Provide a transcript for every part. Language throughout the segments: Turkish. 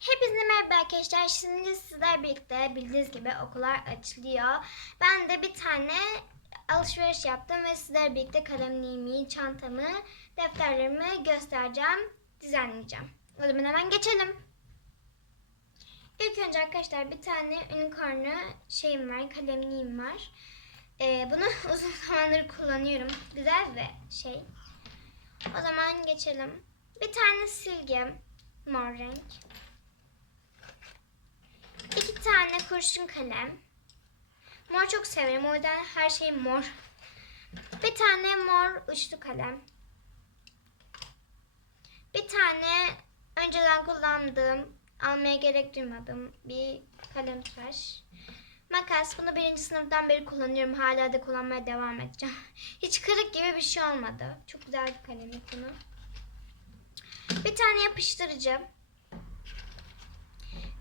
Hepinize merhaba arkadaşlar. Şimdi sizler birlikte bildiğiniz gibi okullar açılıyor. Ben de bir tane alışveriş yaptım ve sizler birlikte kalemliğimi, çantamı, defterlerimi göstereceğim, düzenleyeceğim. O zaman hemen geçelim. İlk önce arkadaşlar bir tane unicorn'u şeyim var, kalemliğim var. Ee, bunu uzun zamandır kullanıyorum. Güzel bir şey. O zaman geçelim. Bir tane silgi, mor renk. İki tane kurşun kalem. Mor çok severim. O yüzden her şey mor. Bir tane mor uçlu kalem. Bir tane önceden kullandığım, almaya gerek duymadığım bir kalem tıraş. Makas. Bunu birinci sınıftan beri kullanıyorum. Hala da kullanmaya devam edeceğim. Hiç kırık gibi bir şey olmadı. Çok güzel bir kalem bunu. Bir tane yapıştırıcı.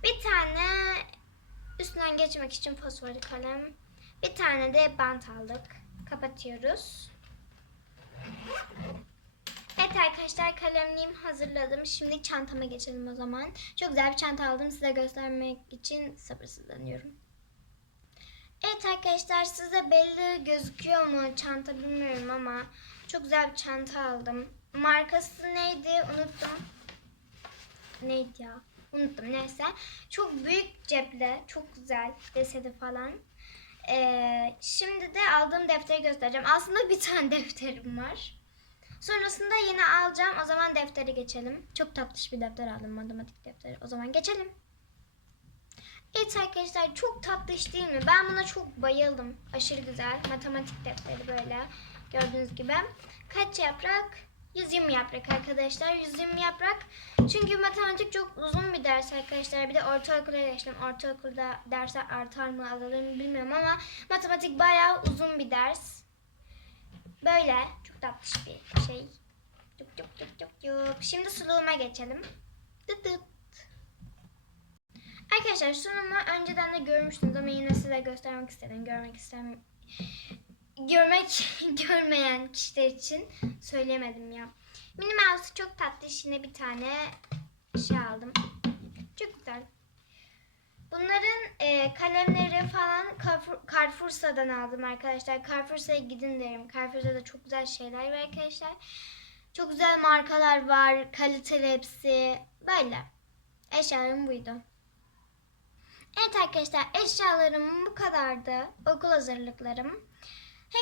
Bir tane üstünden geçmek için fosforlu kalem. Bir tane de bant aldık. Kapatıyoruz. Evet arkadaşlar kalemliğimi hazırladım. Şimdi çantama geçelim o zaman. Çok güzel bir çanta aldım. Size göstermek için sabırsızlanıyorum. Evet arkadaşlar size belli gözüküyor mu çanta bilmiyorum ama çok güzel bir çanta aldım. Markası neydi unuttum. Neydi ya? Unuttum neyse. Çok büyük cepli, çok güzel deseni falan. Ee, şimdi de aldığım defteri göstereceğim. Aslında bir tane defterim var. Sonrasında yine alacağım. O zaman deftere geçelim. Çok tatlış bir defter aldım. Matematik defteri. O zaman geçelim. Evet arkadaşlar çok tatlış değil mi? Ben buna çok bayıldım. Aşırı güzel. Matematik defteri böyle. Gördüğünüz gibi. Kaç yaprak? 120 yaprak arkadaşlar. 120 yaprak. Çünkü matematik çok uzun bir ders arkadaşlar. Bir de ortaokula geçtim. Ortaokulda dersler artar mı azalır mı bilmiyorum ama matematik bayağı uzun bir ders. Böyle çok tatlış bir şey. Tıp tıp tıp tıp tıp. Şimdi suluğuma geçelim. Tıt tıt. Arkadaşlar sunumu önceden de görmüştünüz ama yine size göstermek istedim. Görmek istemem. Görmek görmeyen kişiler için söylemedim ya. Minnie Mouse çok tatlı. Yine bir tane şey aldım. Çok güzel. Bunların e, kalemleri falan Carrefour, Carrefour'dan aldım arkadaşlar. Carrefour'a gidin derim. Carrefour'da da çok güzel şeyler var arkadaşlar. Çok güzel markalar var. Kaliteli hepsi. Böyle. Eşyalarım buydu. Evet arkadaşlar eşyalarım bu kadardı. Okul hazırlıklarım.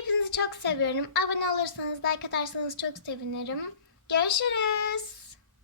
Hepinizi çok seviyorum. Abone olursanız, like atarsanız çok sevinirim. Görüşürüz.